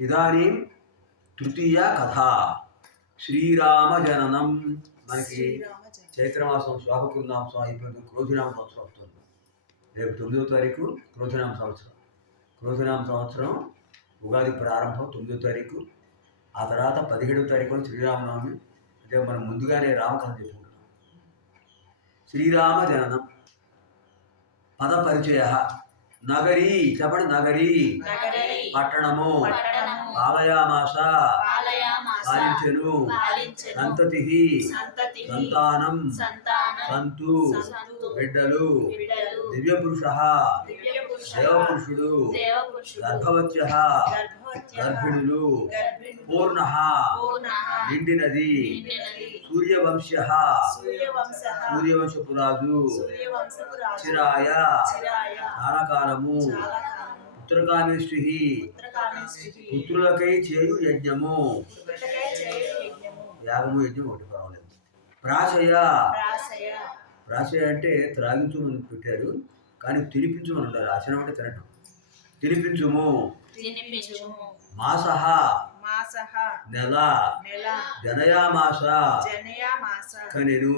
ఇదానీం తృతీయ కథ. శ్రీరామ జననం మనకి చైత్రమాసం సంవత్సరం అయిపోయింది క్రోధినామ సంవత్సరం వస్తుంది. రేపు తొమ్మిదో తారీఖు క్రోధినామ సంవత్సరం. క్రోధినామ సంవత్సరం ఉగాది ప్రారంభం తొమ్మిదో తారీఖు. ఆ తర్వాత పదిహేడవ తారీఖు శ్రీరామనవమి. అంటే మనం ముందుగానే రామకథ చెప్పుకుంటున్నాం. శ్రీరామ జననం పద పరిచయ. నగరీ. చెప్పండి నగరీ. నగరీ. పట్టణము. పాలయామాస. పాలించెను. సంతతి సంతానం. సంతు. బిడ్డలు. బిడ్డలు. దివ్య పురుష దివ్య పురుష దేవపురుషుడు. గర్భవత్య. గర్భిణులు. పూర్ణ. నిండినది. నిండినది. సూర్యవంశ. సూర్యవంశః. సూర్యవంశపు రాజు సూర్యవంశపు రాజు చిరాయ చిరాయ పుత్రకామేష్టికి పుత్రులకై చేయు యజ్ఞము. యాగము యజ్ఞం ఒకటి పర్వాలేదు ప్రాచయ ప్రాసయ ప్రాచయ అంటే త్రాగించమని పెట్టారు కానీ తినిపించమని ఉంటారు ఆచరణ అంటే తినటం. తినిపించుము. మాసః నెల. జనయామాస. కనెను.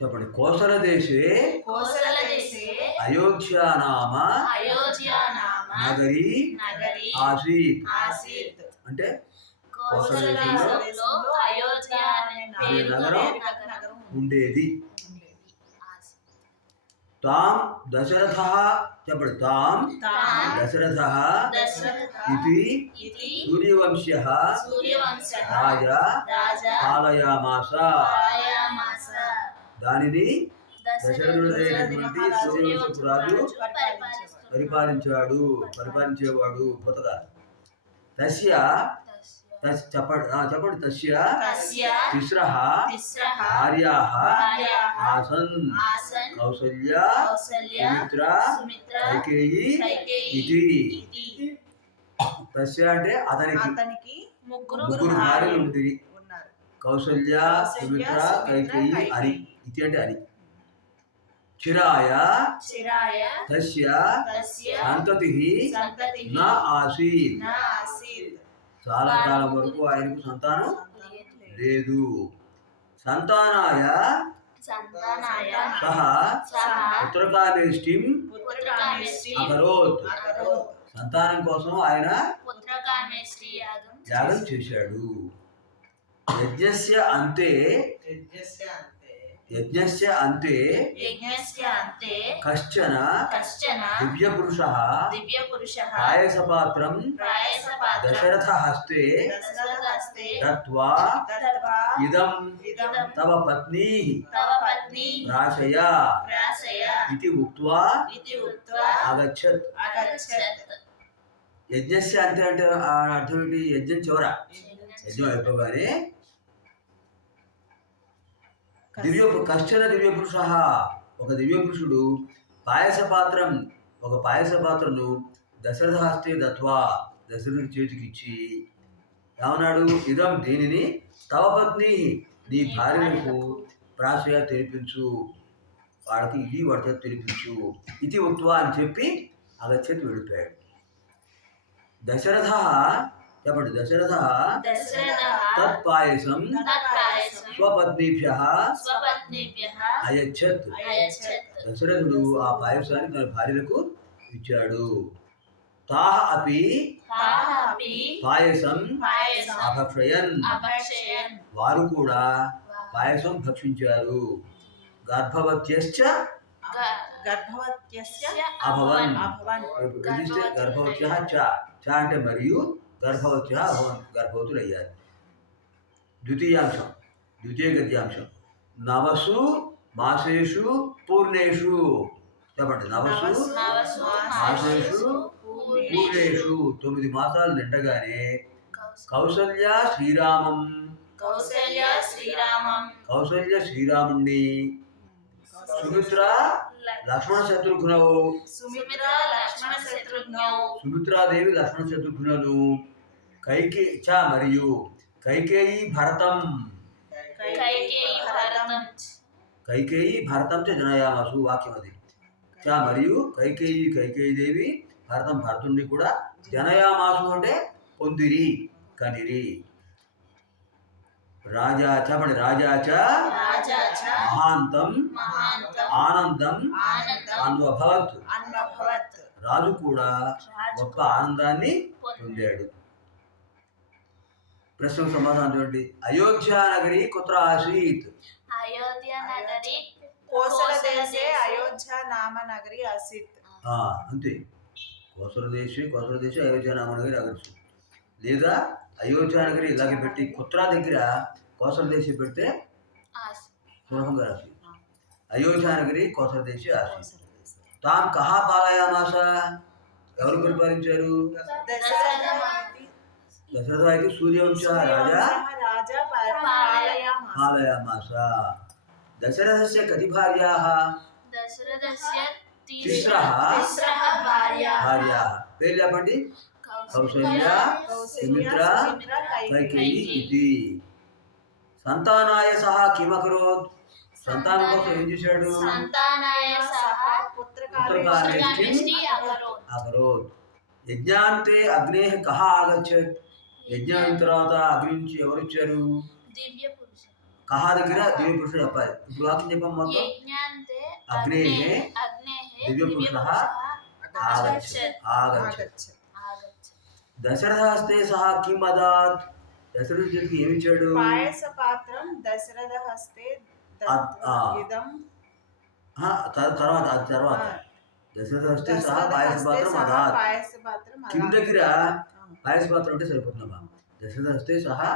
చెప్పండి. కోసల దేశే కోసల దేశే అయోధ్య నామ నగరి నగరి ఆసీత్. ఆసీత్. అంటే కోసల దేశంలో అయోధ్య అనే నగరం ఉండేది. తాం దశరథ చెప్పండి. తాం దశరథ ఇది సూర్యవంశ రాజా పాలయామాస. దానిని దశరథుడు దశరథుడైనటువంటి. పరిపాలించాడు పరిపాలించేవాడు కొత్తగా తస్య తస్ చెప్పండి చెప్పండి తస్య తిస్రః భార్యాః ఆసన్ కౌసల్య సుమిత్ర కైకేయి ఇది తస్య అంటే అతనికి. ముగ్గురు భార్యలు. ఉంది కౌసల్య, సుమిత్ర కైకేయి. అని ఇది అంటే అని చిరాయ చిరాయ తస్య సంతతి నా ఆసీత్. చాలా కాలం వరకు ఆయనకు సంతానం లేదు. సంతానాయ సహ పుత్రకామేష్టిం అకరోత్. సంతానం కోసం ఆయన పుత్రకామేష్టి యాగం యాగం చేశాడు. యజ్ఞస్య అంతే. యజ్ఞస్య అంతే. యజ్ఞస్య అంతే. కశ్చన. కశ్చన. దివ్య పురుష దివ్య పురుష పాయసపాత్రం ప్రాయస పాత్ర దశరథ హస్తే దశరథస్తే దత్వా. తత్వా ఇదం. ఇదం. తవ పత్ని. తవ పత్ని. రాశయ. ప్రాశయ ఇది ఉక్త్వా. ఇది ఉక్త్వా. ఆగచ్చత్ అగచ్చత్. యజ్ఞస్య అంతే అంటే అర్థం ఏంటి? యజ్ఞం చివర. యజ్ఞం అయిపోగానే దివ్య కశ్చన దివ్య పురుష. ఒక దివ్య పురుషుడు పాయస పాత్రం ఒక పాయస పాత్రను దశరథ హస్తే దత్వా దశరథుడి చేతికి ఇచ్చి ఏమన్నాడు? ఇదం దీనిని తవ పత్ని నీ భార్యకు ప్రాశయ తెలిపించు వాళ్ళకి ఇది వాడితో తెలిపించు ఇది ఉత్వా అని చెప్పి అగచ్చేతి వెళ్ళిపోయాడు. దశరథ చెప్పండి దశరథ? తత్పాయసం తత్పాయసం స్వపత్నీభ్య అయచ్చత్. దశరథుడు ఆ పాయసాన్ని తన భార్యలకు ఇచ్చాడు. తాహ అపి తాః అపి పాయసం అభక్షయన్. అభక్షయన్. వారు కూడా పాయసం భక్షించారు. గర్భవత్యశ్చ అభవన్. గర్భవత్య చ. చ అంటే మరియు గర్భవత్య అభవన్ గర్భవతులు అయ్యారు ద్వితీయాంశం ద్వితీయ గద్యాంశం నవసు మాసేషు పూర్ణేషు చెప్పండి నవసు మాసేషు పూర్ణేషు తొమ్మిది మాసాలు నిండగానే కౌస- కౌసల్య శ్రీరామం కౌసల్య శ్రీరామం కౌసల్య శ్రీరాముణ్ణి సుమిత్ర లక్ష్మణ శత్రుఘ్నవు సుమిత్ర లక్ష్మణ శత్రుఘ్నౌ సుమిత్రాదేవి లక్ష్మణ శత్రుఘ్నులను కైకే చ మరియు కైకేయి భరతం. కైకేయి భరతం. చ జనయామసు వాక్యం అది. చ మరియు కైకేయి కైకేయి దేవి భరతం భరతుణ్ణి కూడా జనయామాసు అంటే పొందిరి కనిరి. రాజా చెప్పండి రాజాచ రాజాచ మహాంతం మహాంతం ఆనందం అన్వభవత్. రాజు కూడా రాజు గొప్ప ఆనందాన్ని పొందాడు. పొందాడు ప్రశ్నకు సమాధానం చూడండి. అయోధ్య నగరి కుత్ర ఆసీత్. అయోధ్య నగరి కోసల దేశే అయోధ్య నామ నగరి ఆసీత్. ఆ, అంతే. కోసల దేశే కోసల దేశం అయోధ్య నామనగరి అగర్చు. లేదా అయోధ్య నగరి ఇలాగే పెట్టి కుత్రా దగ్గర కోసల దేశం పెడితే ఆస్- సులభంగా రాసి. అయోధ్య నగరి కోసల దేశ ఆసి కోసల దేశే. తాం కహా పాలయామాస. ఎవరు పరిపాలించారు? పాలయామాస దశరథస్య కతి భార్యాः దశరథస్య తిస్రః తిస్రః భార్యా భార్యాः పేరు చెప్పండి కౌసల్య కౌసల్య, సుమిత్ర సుమిత్ర, కైకేయి. కైకేయి ఇది సంతానాయ సహా కిమకరోత్ సంతానం కోసం ఏం చేశాడు సంతానాయ సహ పుత్రకార్యే. పుత్రకార్యష్టి అకరోత్ అకరోత్ యజ్ఞాంతే అగ్నే కహ ఆగచ్చత్ యజ్ఞం అయిన తర్వాత అగ్ని నుంచి ఎవరు వచ్చారు దివ్య పురుష కహ దగ్గర దివ్య పురుషుడు చెప్పాలి ఇప్పుడు వాక్యం చెప్పాం మొత్తం? యజ్ఞాంతే అగ్నేః అగ్నేః దివ్య దివ్య పురుషः పురుషः ఆగచ్చత్ ఆగచ్చత్ ఆగచ్చత్. ఆగచ్చ. దశరథహస్తే సహా కిం అదాత్? దశరథ చేతికి ఏమి ఇచ్చాడు పాయస పాత్రం దశరథ హస్తే అద్- ఆ. ఇదం ఆ, త- తర్వాత అది తర్వాత. దశరథ హస్తే సహా పాయస పాత్రం అదాత్. పాయస పాత్రం కింద అదాత్. దగ్గర ఆ. పాయస పాత్రం అంటే సరిపోతుందమ్మా. దశరథ హస్తే సహా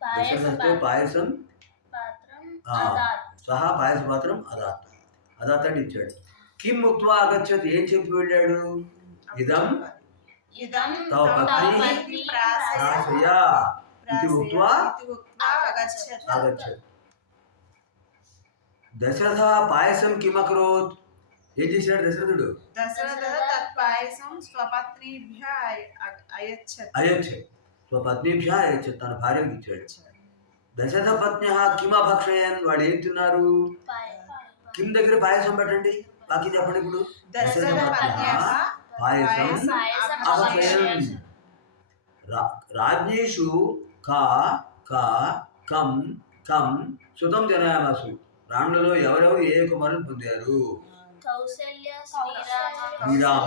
పాయస దశరథ హస్తే పాయసం పాత్రం ఆ. అదాత్. సహా పాయస పాత్రం అదాత్. అదాత్ అంటే ఇచ్చాడు. కిం ముక్వా అగచ్చత్ ఏం చెప్పి వెళ్ళాడు? ఇదం ఇదం తవ పత్ని పత్ని ప్రాసయ రాసయ ఇది ఉక్త్వా ఇది ఉక్త్వా అగచ్చత్. ఆగచ్చత్. దశరథ పాయసం కిమకరోత్? ఏం చేశాడు దశరథుడు? దశరథ తత్పాయసం స్వపత్నిభ్య అయ- అ- అయచ్చత్ అయచ్చత్ స్వపత్నిభ్య అయచ్చత్ తన భార్యకి ఇచ్చాడు. దశరథ పత్ని కిమభక్షయన్ వాడు ఏం తిన్నారు? కింద దగ్గర పాయసం పెట్టండి. బాకీ చెప్పండి ఇప్పుడు. దశరథ పత్న్యః పాయసం అభక్షయన్. కా కా కం కం సుతం జనయామాసు. రాణులలో ఎవరెవరు ఏ కుమారుని పొందారు? కౌసల్య శ్రీరామ.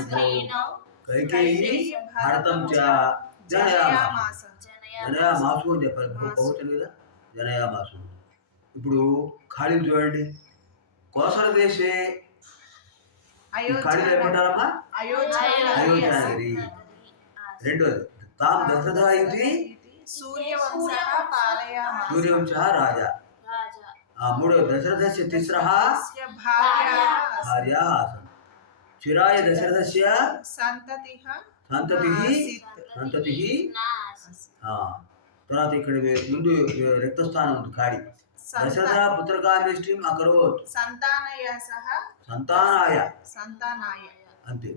స్త్రీణౌ కైకేయి. భరతం చ జనయామాసు జనయ జనయామాసు అని చెప్పాలి బహు- బహువచనం కదా జనయామాసు ఇప్పుడు ఖాళీలు చూడండి. కోసల దేశే అయోధ్య. ఏమంటారమ్మా? అయోధ్య. అయోధ్య నగరి నగరి రెండోది తాం దశరథ ఇది సూర్యవంశः రాజా. మూడో దశరథస్య తిస్రः భార్యాः ఆసన్. చిరాయ దశరథస్య సంతతిః సంతతిః. సంతతిః తర్వాత ఇక్కడ ముందు రక్తస్థానం ఉంది ఖాళీ. దశరథ పుత్రకాన్యష్టిం అకరోత్. సంతానయ సహ? సంతానాయ. సంతానాయ. అంతే.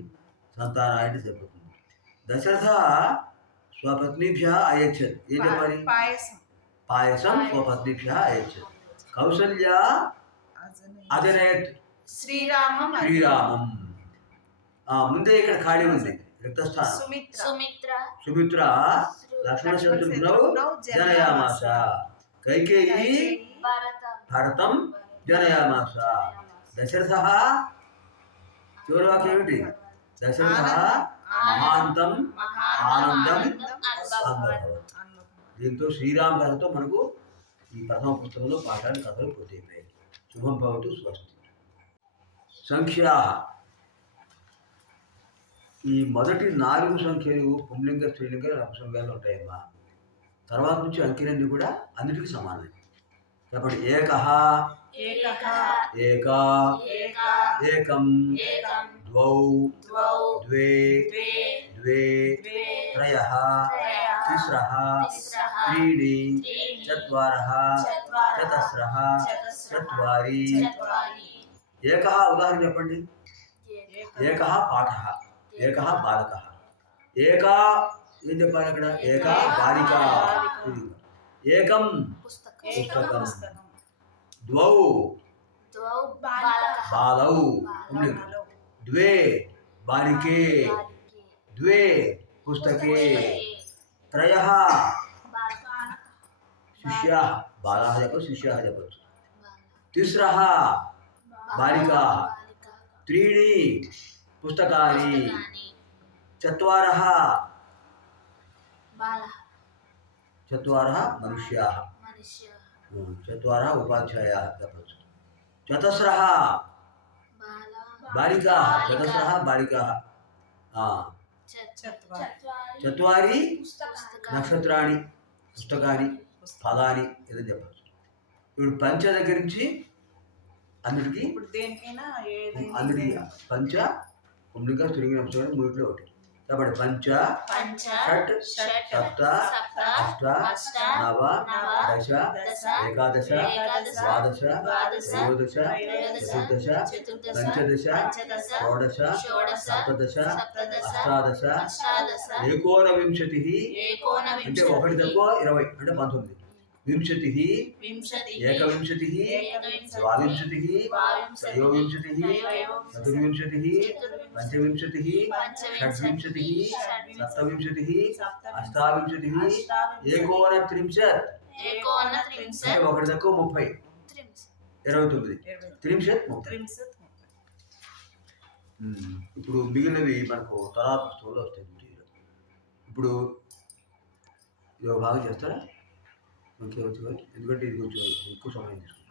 సంతానాయ అంటే సరిపోతుంది. దశరథ స్వపత్నిభ్య అయచ్చత్. ఏం చెప్పాలి? పాయసం పాయసం. స్వపత్నిభ్య అయచ్చత్. కౌసల్య అజనయత్ శ్రీరామం. శ్రీరామం. ఆ, ముందే ఇక్కడ ఖాళీ ఉంది రక్తస్థానం. సుమిత్ర. సుమిత్ర. సుమిత్ర లక్ష్మణ శత్రుఘ్నౌ జనయామాస కైకేయి భరత. భరతం జనయామాస దశరథ చివరి వాక్యం ఏమిటి దశరథ మహాంతం ఆనందం. దీంతో శ్రీరామ కథతో మనకు ఈ ప్రథమ పుస్తకంలో పాఠాలు కథలు పూర్తయిపోయాయి శుభం భవతు స్వస్తి. సంఖ్య. ఈ మొదటి నాలుగు సంఖ్యలు పుంలింగ స్త్రీలింగ నపుంసలింగాలు ఉంటాయమ్మా. తర్వాత నుంచి అంకెలన్నీ కూడా అన్నిటికీ సమానం ఏకహ ఏకః. ఏకా. ఏకా. ద్వౌ. ద్వౌ. ద్వే. త్రయః. తిస్రః. त्रीणि त्रीणि चत्वारः चत्वारः चतस्रः चतस्रः चत्वारि चत्वारि ఏకः ఉదాహరణ చెప్పండి ఏకः పాఠः ఏకः బాలకः ఏకా ఏం చెప్పాలి అక్కడ ఏకా బాలిక ఏకం పుస్తకం ఏకం పుస్తకం. పుస్తకం ద్వౌ ద్వౌ బాలకः బాలౌ పుంలింగం. బాలకలో. द्वे बालिके बालिके द्वे पुस्तके त्रयः शिष्या बालाः जागृत शिष्याः जागृत तिस्रः बालिकाः. त्रीणि पुस्तकानि चत्वारः. चत्वारः मनुष्याः. हम्म, चत्वारः उपाध्यायाः जागृत चतस्रः. बालिकाः चतस्रः बालिकाः. चत्वारि. नक्षत्राणि पुस्तकानि పదాన్ని ఏదో చెప్పచ్చు ఇప్పుడు పంచ దగ్గర నుంచి ఏది అన్నిటికీ పంచ పుణ్యక స్త్రీకి నమస్కారం ఒకటి. కాబట్టి పంచ షట్ సప్త అష్ట నవ దశ ఏకాదశ ద్వాదశ త్రయోదశ చతుర్దశ పంచదశ షోడశ సప్తదశ అష్టాదశ ఏకోనవింశతి. అంటే ఒకటి తక్కువ ఇరవై అంటే పంతొమ్మిది. विंशतिः ఏకవింశతి एकविंशतिः ద్వావింశతి द्वाविंशतिः త్రయోవింశతిः त्रयोविंशतिः చతుర్వింశతిः चतुर्विंशतिः పంచవింశతిः షడ్వింశతిः సప్తవింశతిः అష్టావింశతిः ఏకోనత్రింశత్ एकोनत्रिंशत् అంటే ఒకటి తక్కువ ముప్పై त्रिंशत् ఇరవై తొమ్మిది త్రింశత్ ముప్పై త్రింశత్ ఉమ్, ఇప్పుడు మిగిలినవి మనకు తలా పుస్తకంలో వస్తాయి ద్వితీయులు. ఇప్పుడు ఇది ఒక భాగం చేస్తారా ఓకే ఓకే ఎందుకంటే ఇది కొంచెం ఎక్కువ సమయం తీసుకుంటుంది